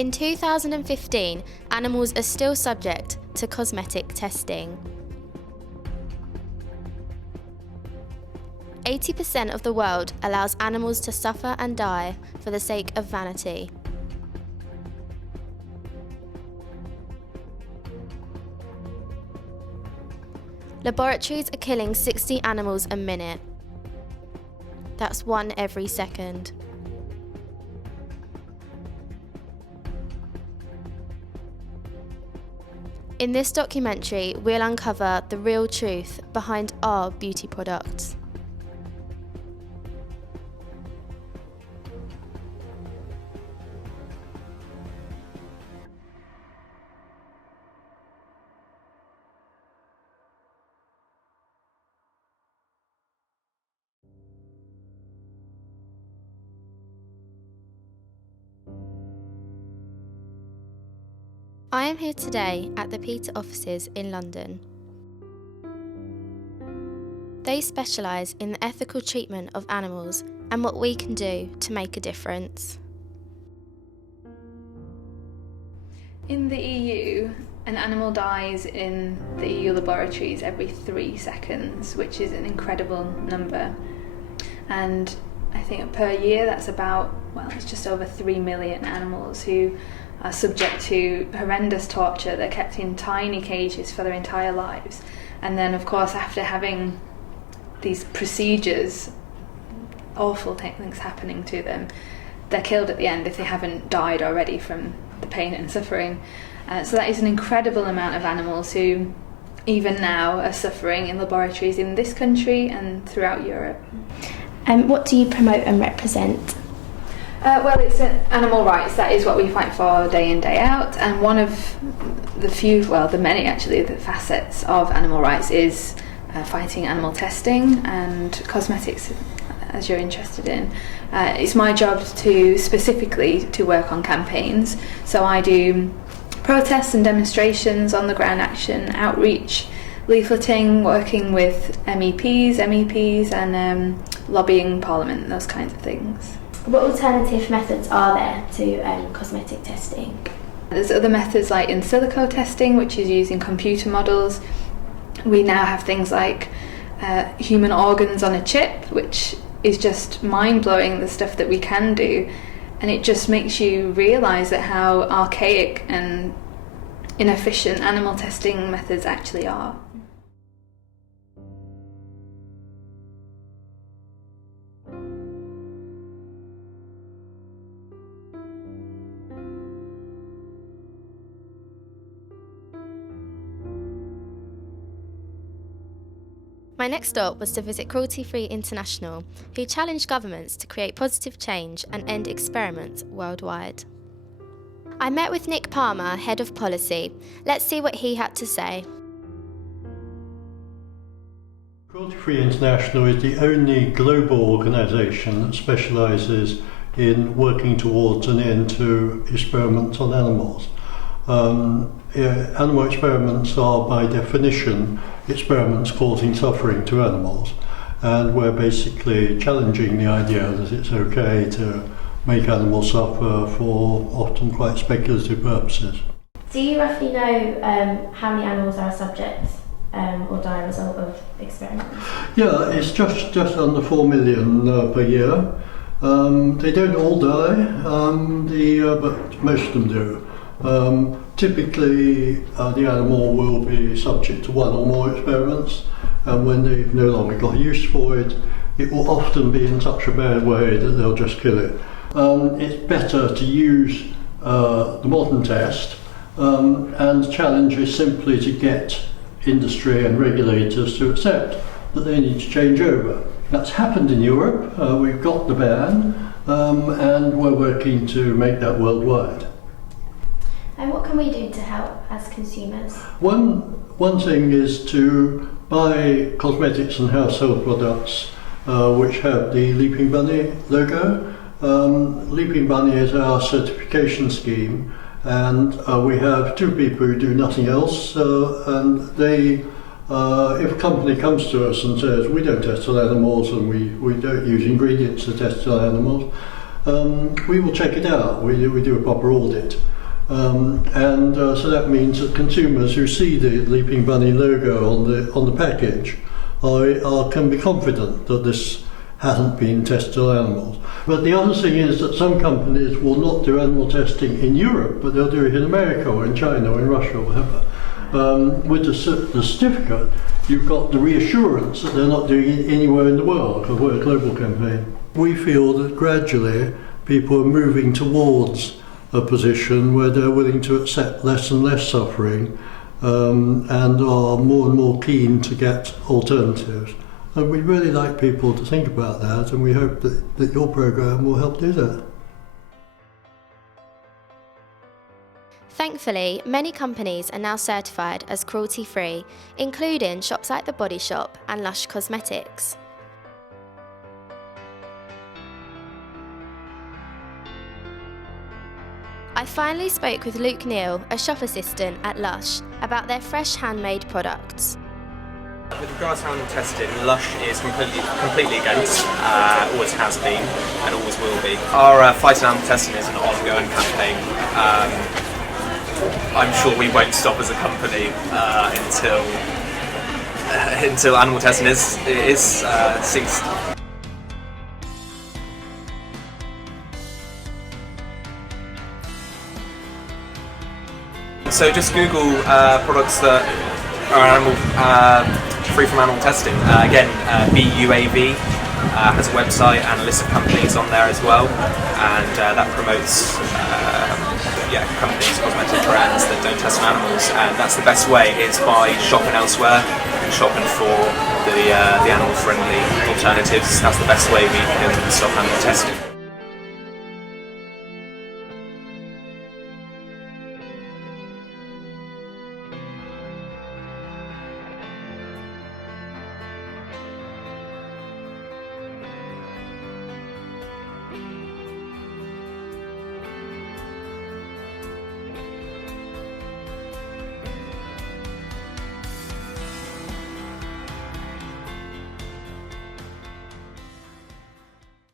In 2015, animals are still subject to cosmetic testing. 80% of the world allows animals to suffer and die for the sake of vanity. Laboratories are killing 60 animals a minute. That's one every second. In this documentary, we'll uncover the real truth behind our beauty products. I am here today at the PETA offices in London. They specialise in the ethical treatment of animals and what we can do to make a difference. In the EU, an animal dies in the EU laboratories every 3 seconds, which is an incredible number. And I think per year that's about, it's just over 3 million animals who are subject to horrendous torture. They're kept in tiny cages for their entire lives. And then, of course, after having these procedures, awful things happening to them, they're killed at the end if they haven't died already from the pain and suffering. So that is an incredible amount of animals who, even now, are suffering in laboratories in this country and throughout Europe. What do you promote and represent? It's animal rights. That is what we fight for day in, day out. And one of the many actually, the facets of animal rights is fighting animal testing and cosmetics, as you're interested in. It's my job specifically to work on campaigns. So I do protests and demonstrations, on the ground action, outreach, leafleting, working with MEPs and lobbying Parliament, those kinds of things. What alternative methods are there to cosmetic testing? There's other methods like in silico testing, which is using computer models. We now have things like human organs on a chip, which is just mind-blowing, the stuff that we can do. And it just makes you realise that how archaic and inefficient animal testing methods actually are. My next stop was to visit Cruelty Free International, who challenge governments to create positive change and end experiments worldwide. I met with Nick Palmer, Head of Policy. Let's see what he had to say. Cruelty Free International is the only global organisation that specialises in working towards an end to experiments on animals. Animal experiments are, by definition, experiments causing suffering to animals, and we're basically challenging the idea that it's okay to make animals suffer for often quite speculative purposes. Do you roughly know how many animals are subject or die as a result of experiments? Yeah, it's just under 4 million per year. They don't all die, but most of them do. Typically, the animal will be subject to one or more experiments, and when they've no longer got use for it, it will often be in such a bad way that they'll just kill it. It's better to use the modern test, and the challenge is simply to get industry and regulators to accept that they need to change over. That's happened in Europe. We've got the ban, and we're working to make that worldwide. And what can we do to help as consumers? One thing is to buy cosmetics and household products which have the Leaping Bunny logo. Leaping Bunny is our certification scheme, and we have 2 people who do nothing else, and they, if a company comes to us and says we don't test on animals and we don't use ingredients to test on animals, we will check it out. We do a proper audit. So that means that consumers who see the Leaping Bunny logo on the package can be confident that this hasn't been tested on animals. But the other thing is that some companies will not do animal testing in Europe, but they'll do it in America or in China or in Russia or whatever. With the certificate, you've got the reassurance that they're not doing it anywhere in the world, because we're a global campaign. We feel that gradually people are moving towards a position where they're willing to accept less and less suffering, and are more and more keen to get alternatives. And we'd really like people to think about that, and we hope that your programme will help do that. Thankfully, many companies are now certified as cruelty-free, including shops like The Body Shop and LUSH Cosmetics. I finally spoke with Luke Neal, a shop assistant at LUSH, about their fresh handmade products. With regards to animal testing, LUSH is completely against, always has been and always will be. Our fight on animal testing is an ongoing campaign. I'm sure we won't stop as a company until animal testing is ceased. So just Google products that are animal free from animal testing. Again, BUAV has a website and a list of companies on there as well, and that promotes companies, cosmetic brands that don't test on animals. And that's the best way, is by shopping elsewhere and shopping for the animal-friendly alternatives. That's the best way we can stop animal testing.